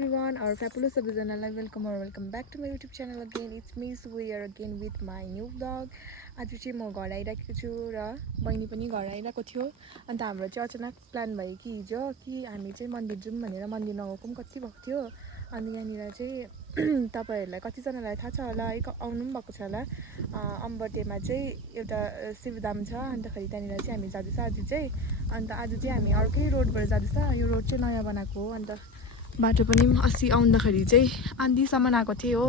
everyone, our fabulous सबैजनालाई welcome back to my YouTube channel again. It's me सुयर again with my new blog. आज चाहिँ म घर आइरहेको छु र बहिनी पनि घर आइरहेको थियो. अन्त हाम्रो चाहिँ अचानक प्लान भयो कि हिजो कि हामी चाहिँ मन्दिर जाउँ भनेर. मन्दिर नगएको पनि कति भएको थियो. अनि यहाँनिर चाहिँ तपाईँहरूलाई कतिजनालाई थाहा छ होला है, आउनु पनि भएको छ होला. अम्बटेमा चाहिँ एउटा शिवधाम छ. अन्तखेरि त्यहाँनिर चाहिँ हामी जाँदैछ आज चाहिँ. अन्त आज चाहिँ हामी अर्कै रोडबाट जाँदैछ. यो रोड चाहिँ नयाँ बनाएको हो. अन्त बाटो पनि अस्ति आउँदाखेरि चाहिँ आन्धीसम्म आएको थिएँ हो.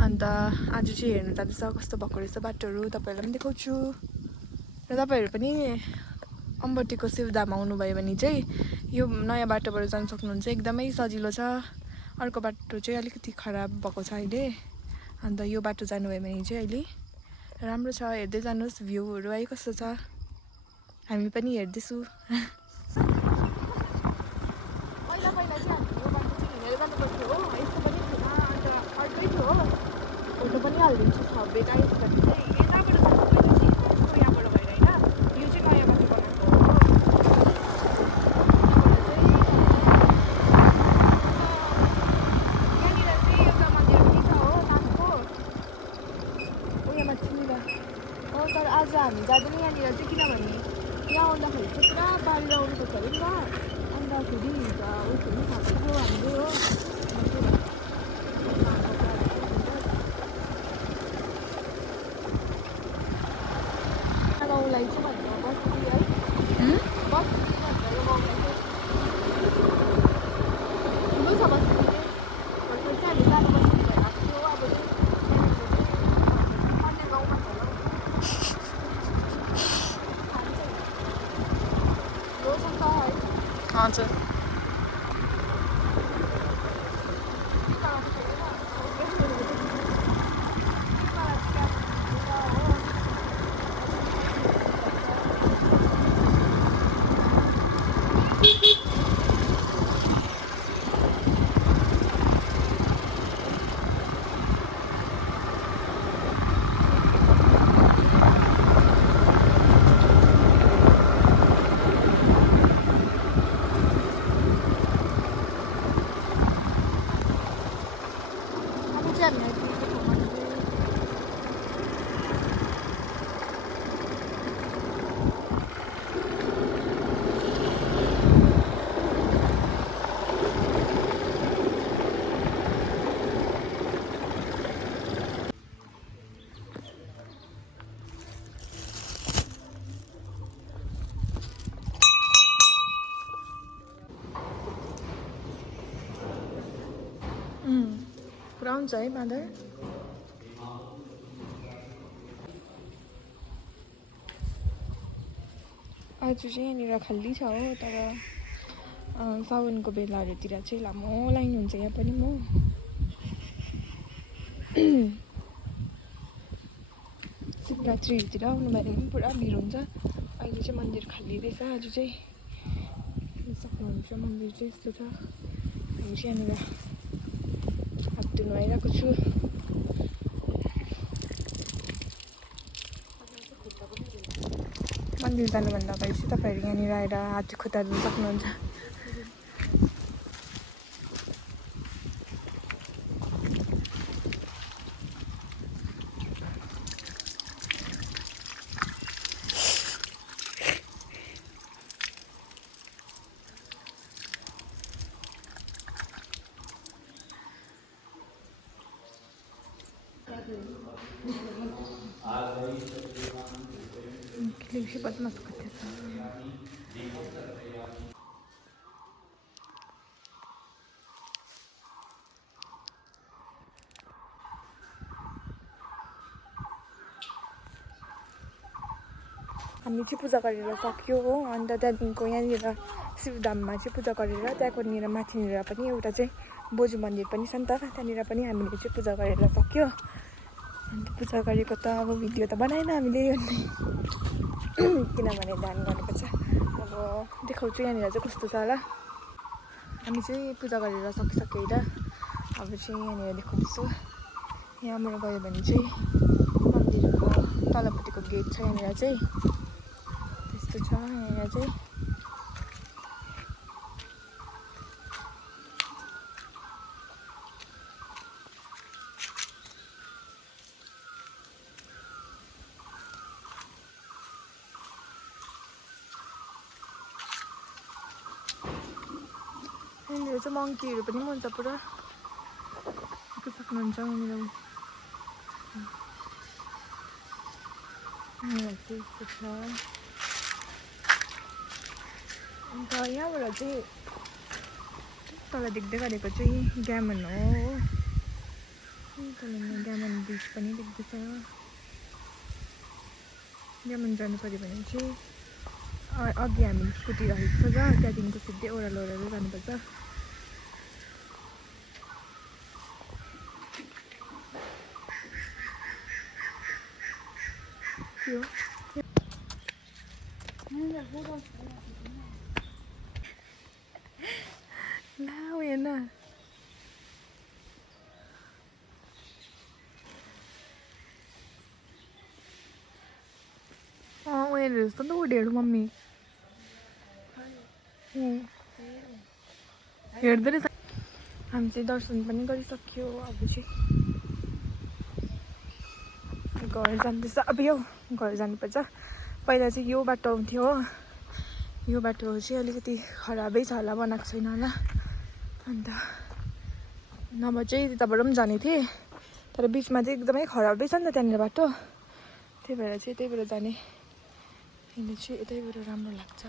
अन्त आज चाहिँ हेर्नु जाँदैछ कस्तो भएको रहेछ बाटोहरू, तपाईँहरूलाई पनि देखाउँछु. र तपाईँहरू पनि अम्बटेको शिवधाम आउनुभयो भने चाहिँ यो नयाँ बाटोबाट जान सक्नुहुन्छ. एकदमै सजिलो छ. अर्को बाटो चाहिँ अलिकति खराब भएको छ अहिले. अन्त यो बाटो जानुभयो भने चाहिँ अहिले राम्रो छ. हेर्दै जानुहोस् भ्यूहरू है कस्तो छ. हामी पनि हेर्दैछु. पहिला चाहिँ हामी यो बाटो चाहिँ हिँडेर जानुपर्थ्यो हो. यस्तो पनि थिएन. अन्त अर्कै थियो हो. फोटो पनि हालिदिन्छु छब्बे गाइस भने चाहिँ यताबाट जानुपर्ने चाहिँ यस्तो यहाँबाट भएर होइन. यो चाहिँ नयाँ बाटो बनाएको हो. यहाँनिर चाहिँ एउटा मन्दिर पनि छ हो नाथको. उयो माथिनिर हो. तर आज हामी जाँदैन यहाँनिर चाहिँ, किनभने यहाँ आउँदाखेरि चाहिँ पुरा बाहिर आउनुपर्छ अरे नि त. अन्तखेरि हिजो उयो पनि खाएको थियो हामीले हो. गाउँलाई चाहिँ भनेर बस्ती है, बस्ती भनेर गाउँलाई चाहिँ ठुलो छ बस्ती चाहिँ. भर्खर चाहिँ हामी सानो बस्ती भएर आएको थियो. अब चाहिँ अन्य गाउँमा छ है. हजुर. पुरा हुन्छ है बाँदर. आज चाहिँ यहाँनिर खाली छ हो. तर साउनको बेलाहरूतिर चाहिँ लामो लाइन हुन्छ यहाँ पनि म. शिवरात्रितिर आउनुभयो भने पनि पुरा भिड हुन्छ. अहिले चाहिँ मन्दिर खाली रहेछ आज चाहिँ. सक्नुहुन्छ मन्दिर चाहिँ यस्तो छ. हामी चाहिँ यहाँनिर हात धुनु आइरहेको छु. मन्दिर जानुभन्दा अगाडि चाहिँ तपाईँहरू यहाँनिर आएर हात खुट्टा धुन सक्नुहुन्छ. किती बदमाश करते हामी चाहिँ पूजा गरेर सक्यो हो. अन्त त्यहाँदेखिको यहाँनिर शिवधाममा चाहिँ पूजा गरेर त्यहाँकोनिर माथिनिर पनि एउटा चाहिँ बोजू मन्दिर पनि छ नि त. त्यहाँनिर पनि हामीले चाहिँ पूजा गरेर सक्यो. अन्त पूजा गरेको त अब भिडियो त बनाएन हामीले किनभने ध्यान गर्नुपर्छ. अब देखाउँछु यहाँनिर चाहिँ कस्तो छ होला. हामी चाहिँ पूजा गरेर सकिसक्यो होइन. अब चाहिँ यहाँनिर देखाउँछु. यहाँबाट गयो भने चाहिँ मन्दिरको तलपट्टिको गेट छ. यहाँनिर चाहिँ त्यस्तो छ. यहाँनिर चाहिँ यहाँनिर चाहिँ मङ्कीहरू पनि हुन्छ पुरा देख्न सक्नुहुन्छ यहाँनिर यस्तो छ अन्त यहाँबाट चाहिँ तल देख्दै गरेको चाहिँ ग्यामन हो तल ग्यामन बिच पनि देख्दैछ ग्यामन जानु पर्यो भने चाहिँ अघि हामी स्कुटी राखेको छ र त्यहाँदेखिको सिधै ओह्रालो ओह्रालो जानुपर्छ त्यो ला हेर्न उनीहरू जस्तो नि त उनीहरू मम्मी हेर्दै रहेछ हामी चाहिँ दर्शन पनि गरिसक्यो अब चाहिँ घर जाँदैछ अब यो घर जानुपर्छ पहिला चाहिँ यो बाटो आउँथ्यो हो यो बाटो चाहिँ अलिकति खराबै छ होला बनाएको छैन होला अन्त नभए चाहिँ त्यताबाट पनि जाने थिएँ तर बिचमा चाहिँ एकदमै खराबै छ नि त त्यहाँनिर बाटो त्यही भएर चाहिँ त्यहीबाट जाने अहिले चाहिँ यतैबाट राम्रो लाग्छ